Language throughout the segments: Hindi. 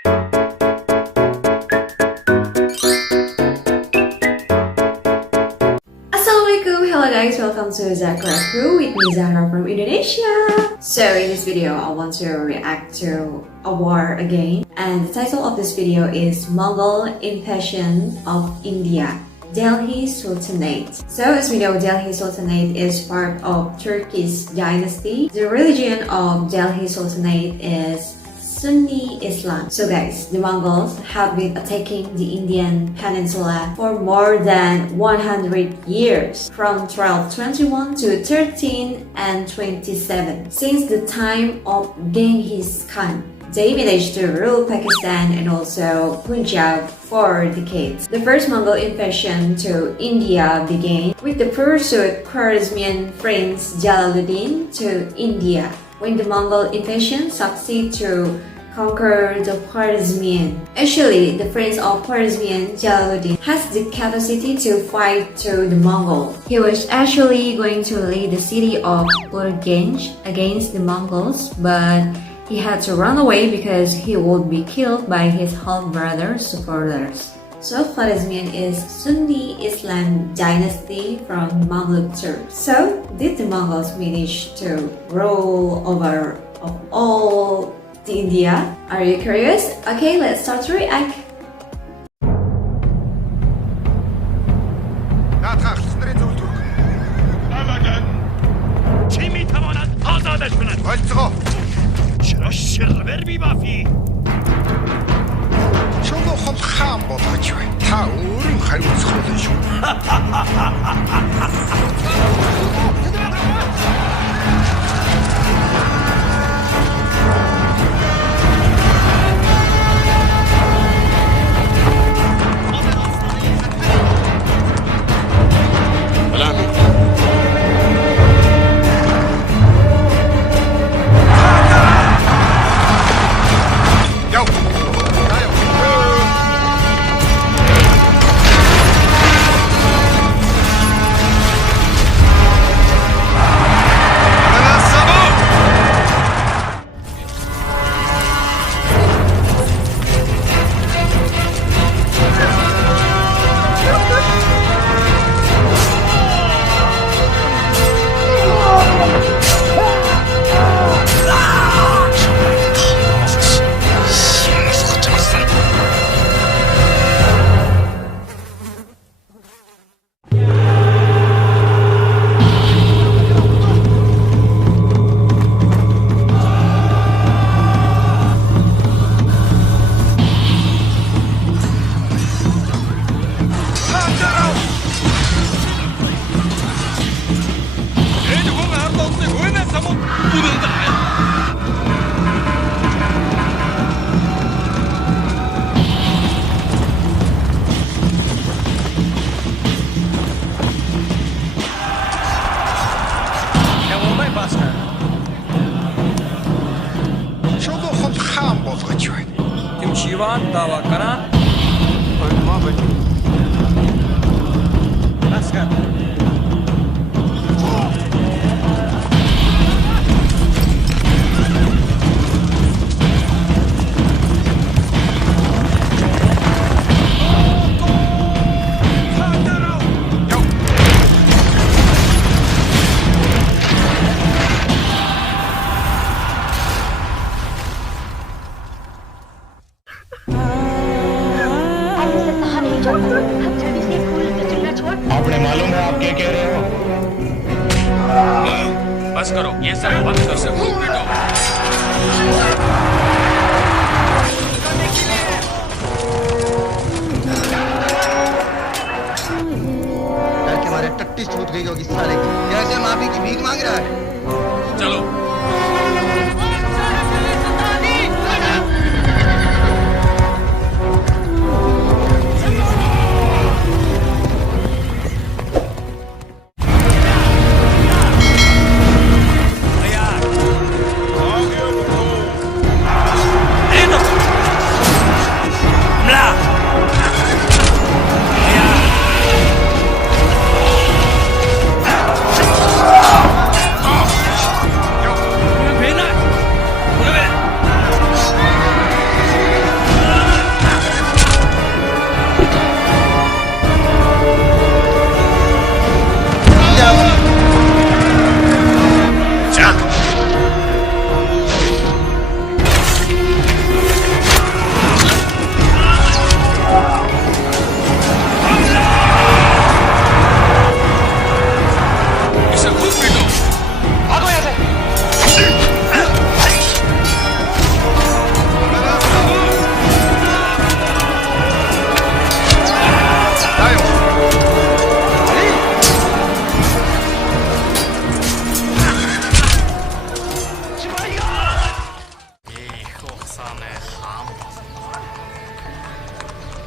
Assalamualaikum, hello guys, welcome to Zahra Crew with me Zahra from Indonesia. So in this video, I want to react to a war again, and the title of this video is Mongol Invasion of India, Delhi Sultanate. So as we know, Delhi Sultanate is part of Turkish dynasty. The religion of Delhi Sultanate is Sunni Islam. So guys, the Mongols have been attacking the Indian peninsula for more than 100 years, from 1221 to 1327. Since the time of Genghis Khan, they managed to rule Pakistan and also Punjab for decades. The first Mongol invasion to India began with the pursued Khwarezmian Prince Jalaluddin to India. When the Mongol invasion succeeded to conquer the Khwarezmian. Actually, the Prince of Khwarezmian, Jalaluddin, has the capacity to fight to the Mongol. He was actually going to lead the city of Urgench against the Mongols, but he had to run away because he would be killed by his half-brother supporters. So Khwarezmian is Sunni Islam dynasty from Mamluk Turks. So did the Mongols manage to rule over all the India? Are you curious? Okay, let's start to react. Шулуухан хаан болгож байна. Та өөрийн хариуцах болно шүү. Шулуухан хаан болгож байна. Тимчиван тавакана. Мабы. Раскат. आपने मालूम है आप क्या कह रहे हो? बस करो, ये सब बंद कर सको बेटो। डर के मारे टट्टी छूट गई होगी साले की। कैसे माफी की भीख मांग रहा है? चलो।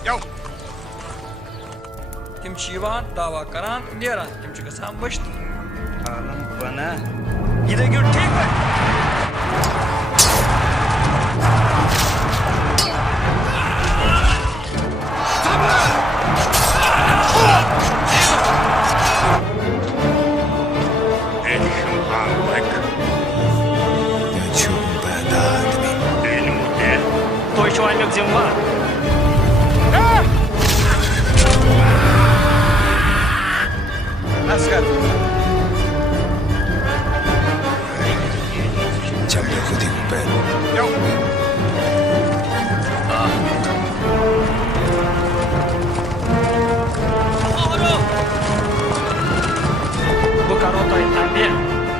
Yo. Kimchivan dava karan diyaran kimchi kasam başt. Oğlum bana. Gide gör ठीक है. Той человек земла. Аскар. Yo. Bu karotoy también.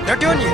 Hटियो नहीं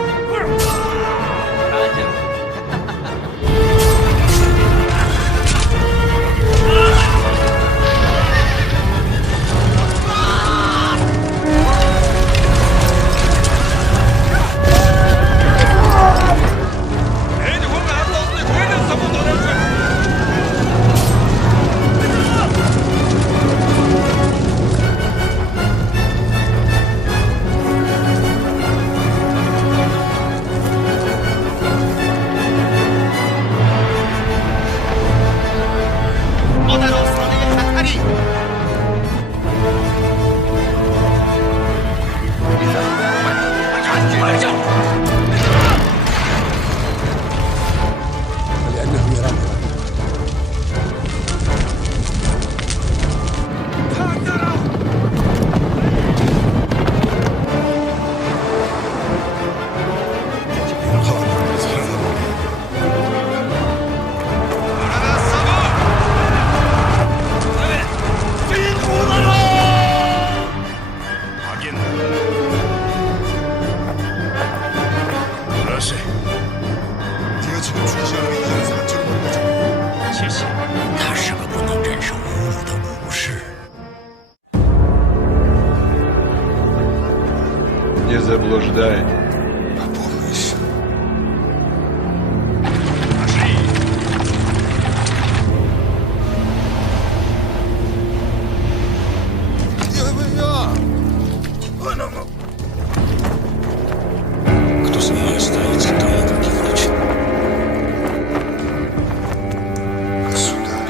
네가 지금 주지 않으면 이자는 4천을 벌거든. 谢谢。他是个不能忍受侮辱的武士。 Не заблуждай. Опомнись. Кто смеет оставить двоих таких личин? Государь.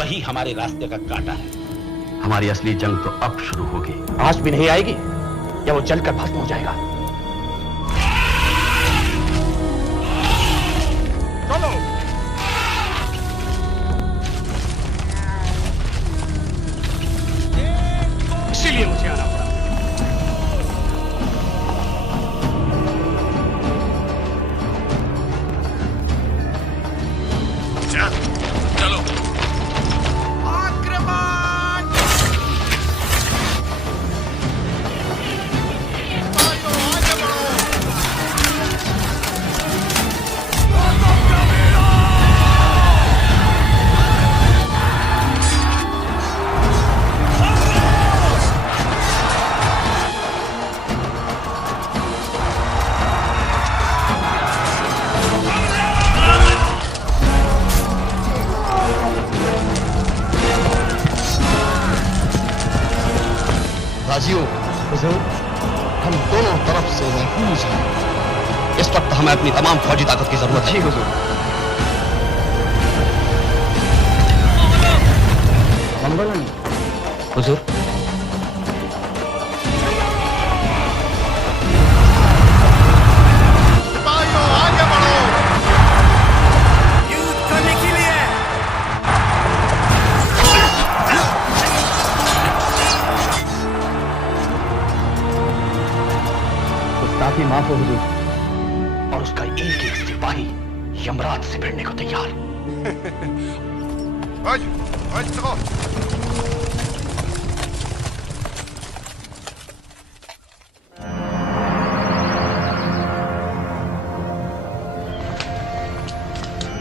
वही हमारे रास्ते का कांटा है। हमारी असली जंग तो अब शुरू होगी। आज भी नहीं आएगी या वो जलकर भस्म हो जाएगा। गाजियों, हुजूर, हम दोनों तरफ से महफूज हैं। इस वक्त हमें अपनी तमाम फौजी ताकत की जरूरत है। हुजूर। हुजूर। सिपाहियों आगे बढ़ो। गुस्ताखी माफ हो हुजूर। और उसका एक एक सिपाही यमराज से भिड़ने को तैयार। चलो।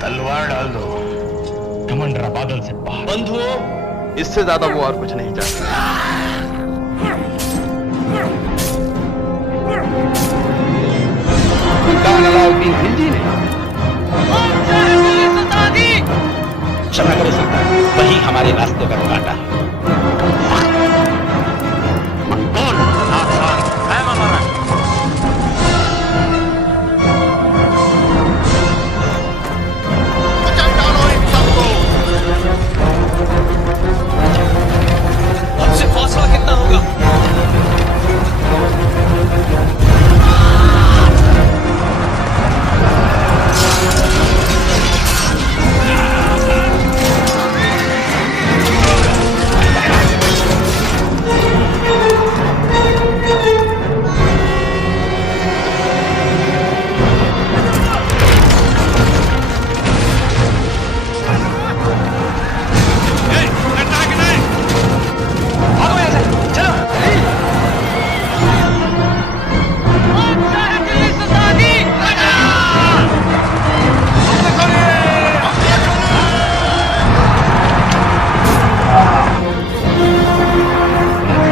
तलवार डाल दो, कमंडरा बादल से बाहर। बंधुओं, इससे ज्यादा वो और कुछ नहीं चाहता। सुल्तान अलाउद्दीन खिलजी ने क्षमा करो सुल्तान, वही हमारे रास्ते का कांटा है। बचाई डालो इन सबको। हमसे फासला कितना होगा?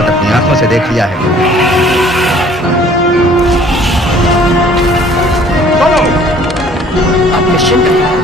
अपनी आंखों से देख लिया है। अब निश्चिंत रहिए।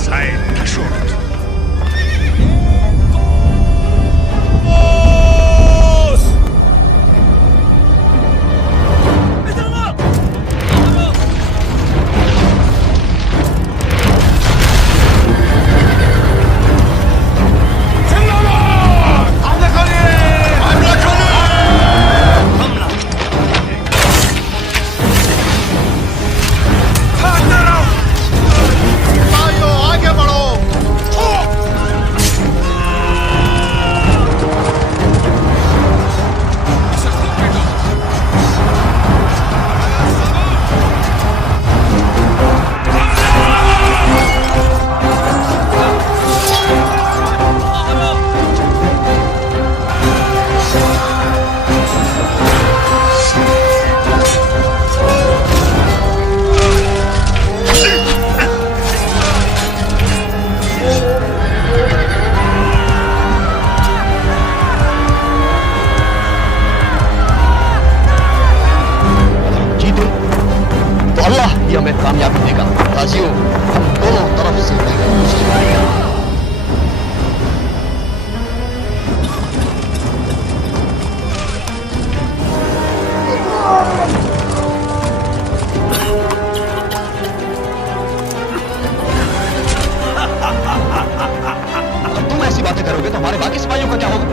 Seid geschont. सिपाहियों आगे बढ़ो। जीते तो अल्लाह ही हमें कामयाबी देगा। गाजियों, हम दोनों तरफ से महफूज हैं। जब तुम ऐसी बातें करोगे तो हमारे बाकी सिपाहियों का क्या होगा?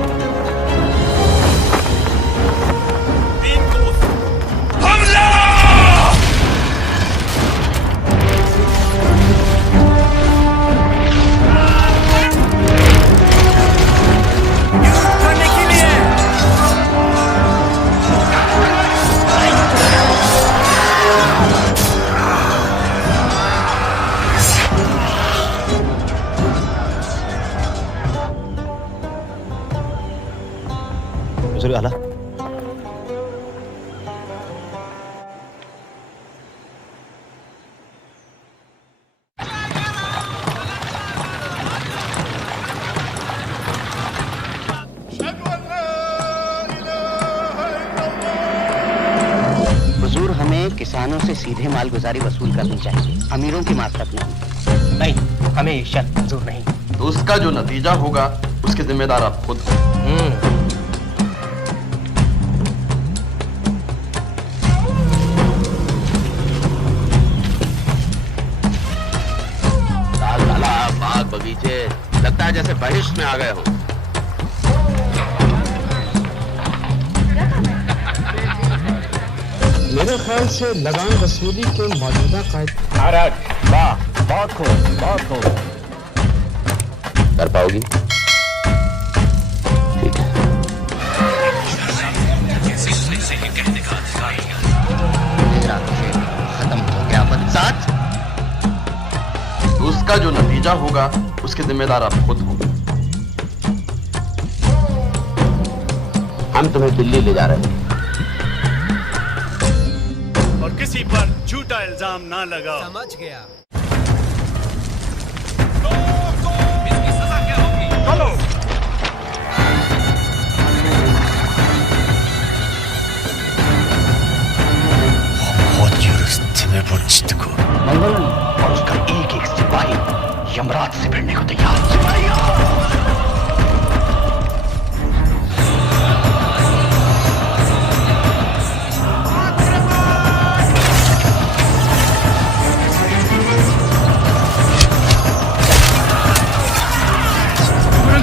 हमें किसानों से सीधे मालगुजारी वसूल करनी चाहिए, अमीरों की मार्फत नहीं। हमें ये शर्त मंजूर नहीं। तो उसका जो नतीजा होगा उसके जिम्मेदार आप खुद हो। तालाब, बाग, बगीचे, लगता है जैसे बहिश्त में आ गए हो। मेरे ख्याल से लगान वसूली के मौजूदा कायदे महाराज, वाह, बहुत खूब, बहुत खूब। कर पाओगी? ठीक है। मेरा खेल खत्म हो गया बदसाज। तो उसका जो नतीजा होगा उसके जिम्मेदार आप खुद हो। हम तुम्हें दिल्ली ले जा रहे हैं और किसी पर झूठा इल्जाम ना लगाओ। समझ गया। इसकी सजा क्या होगी? चलो। मंगल और उसका एक एक सिपाही यमराज से भिड़ने को तैयार।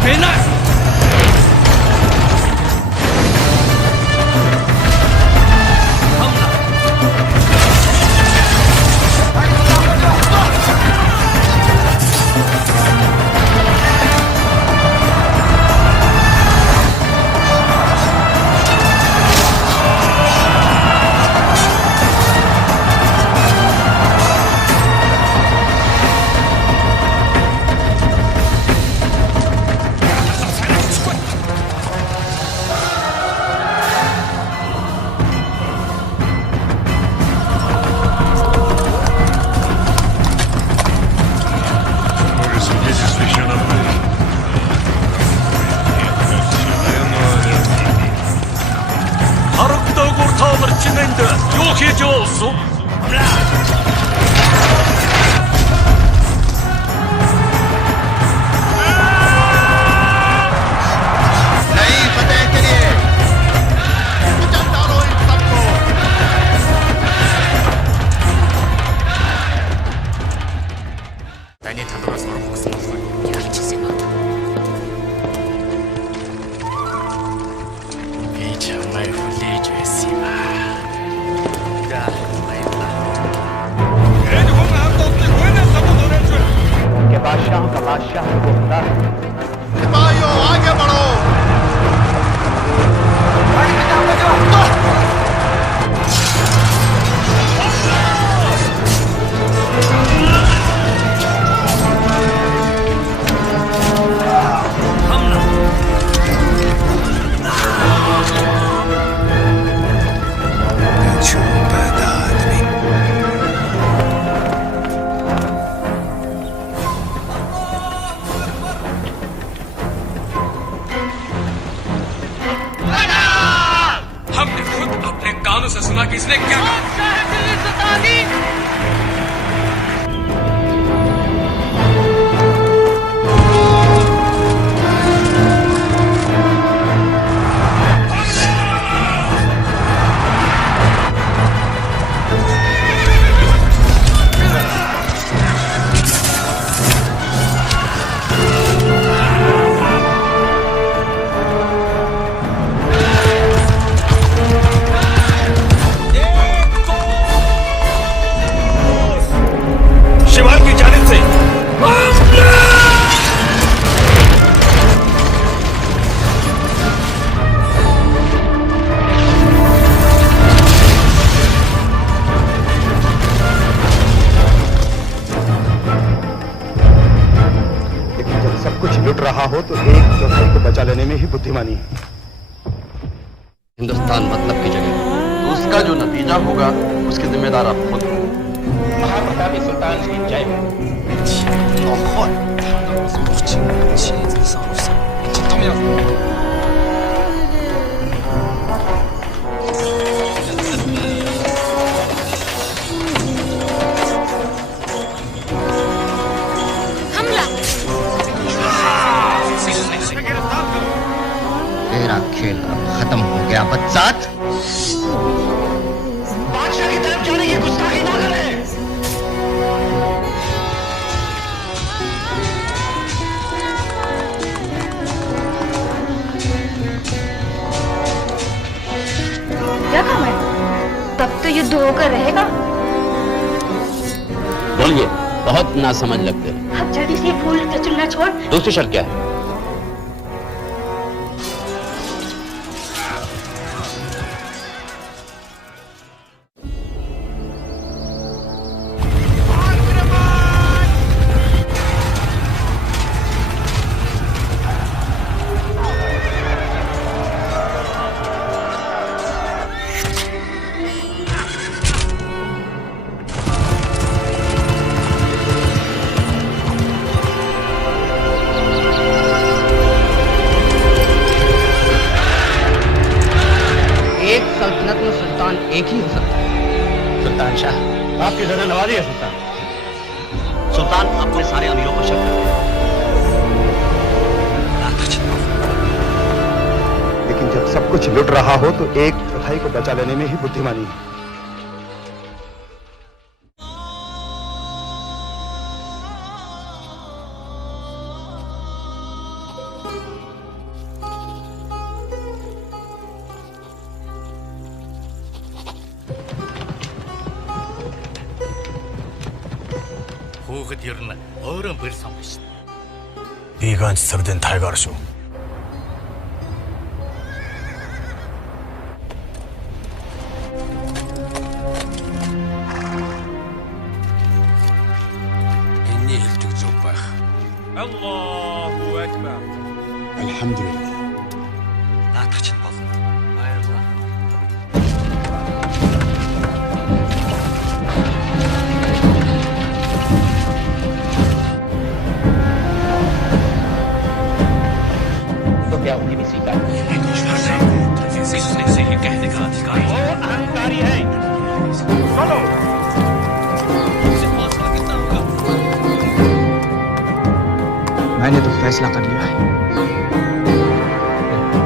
भेजना है। Harıkta kurtağılır çimende yok edici olsun. नई फतेह के लिए कुचल डालो इन सबको। के बादशाहों का बादशाह वो खुदा है। सिपाहियों आगे बढ़ो। हमने खुद अपने कानों से सुना कि इसने क्या कहा। शिवाल की जानिब से लेकिन जब सब कुछ लुट रहा हो तो एक चौथाई को बचा लेने में ही बुद्धिमानी है। हिंदुस्तान मतलब की जगह तो उसका जो नतीजा होगा उसके जिम्मेदार आप खुद हो। महाप्रतापी सुल्तान की जय हो। युद्ध होकर रहेगा। बोलिए, बहुत नासमझ लगते हो। अब जल्दी से फूल चुनना छोड़। दूसरी शर्त क्या है? एक सल्तनत में सुल्तान एक ही हो सकता है। सुल्तान शाह, आपकी जरा नवाजी है सुल्तान। सुल्तान अपने सारे अमीरों को शब्द लेकिन जब सब कुछ लुट रहा हो तो एक चौथाई को बचा लेने में ही बुद्धिमानी है। хүүхэд ер нь өөрөө бэр сон биш. Би ганц савдын тайгаар шүү. Энэний хэлдэг зөв байх. Аллаху акбар. Алхамдулилlah. Наадах чинь болно. Баярлалаа. तो क्या उन्हें भी स्वीकार वो अहंकारी है. सुनो. मैंने तो फैसला कर लिया है।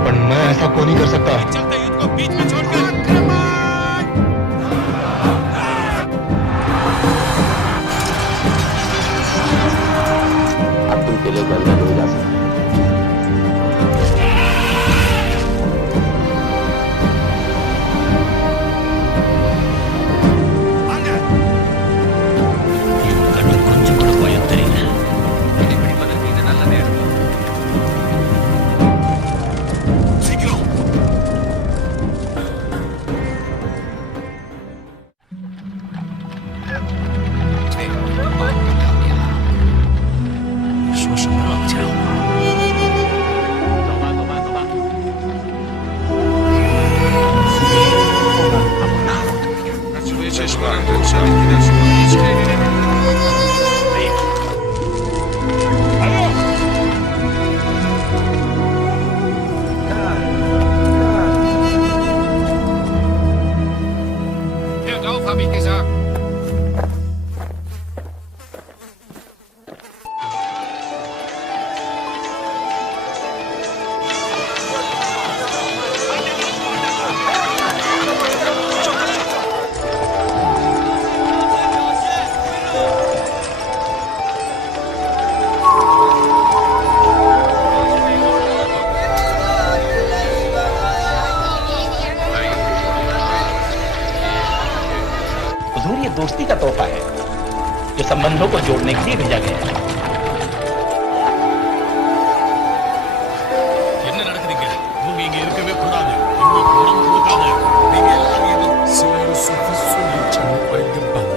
पर मैं ऐसा क्यों नहीं कर सकता? चलते युद्ध को बीच में छोड़कर अब तुम किले को अंदर नहीं जा सकते। కొంచెం కూడా భయం తెలియదు. ఇప్పుడు మన మీద నల్ల నేడు. శీఘ్రం.说什么老家伙？走吧，走吧，走吧。Працює чешмарем, державі кидався полічки. Hört auf, hab ich gesagt. हुजूर, ये दोस्ती का तोहफा है जो संबंधों को जोड़ने के लिए भेजा गया है। என்ன நடக்குதுங்க? நீங்க இங்க இருக்கவே கூடாது. இங்க குரம் கொடுக்காது. நீங்க எல்லாம் ஏதோ சிலர் சுத்தி சொல்லி சம்பைக்கு பண்ணு.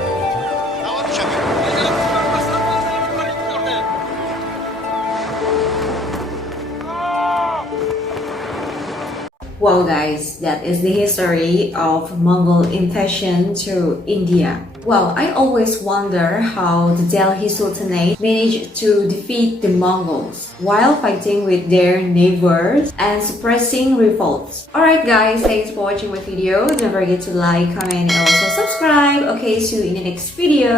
Well guys, that is the history of Mongol invasion to India. Well, I always wonder how the Delhi Sultanate managed to defeat the Mongols while fighting with their neighbors and suppressing revolts. Alright guys, thanks for watching my video. Don't forget to like, comment and also subscribe. Okay, see you in the next video.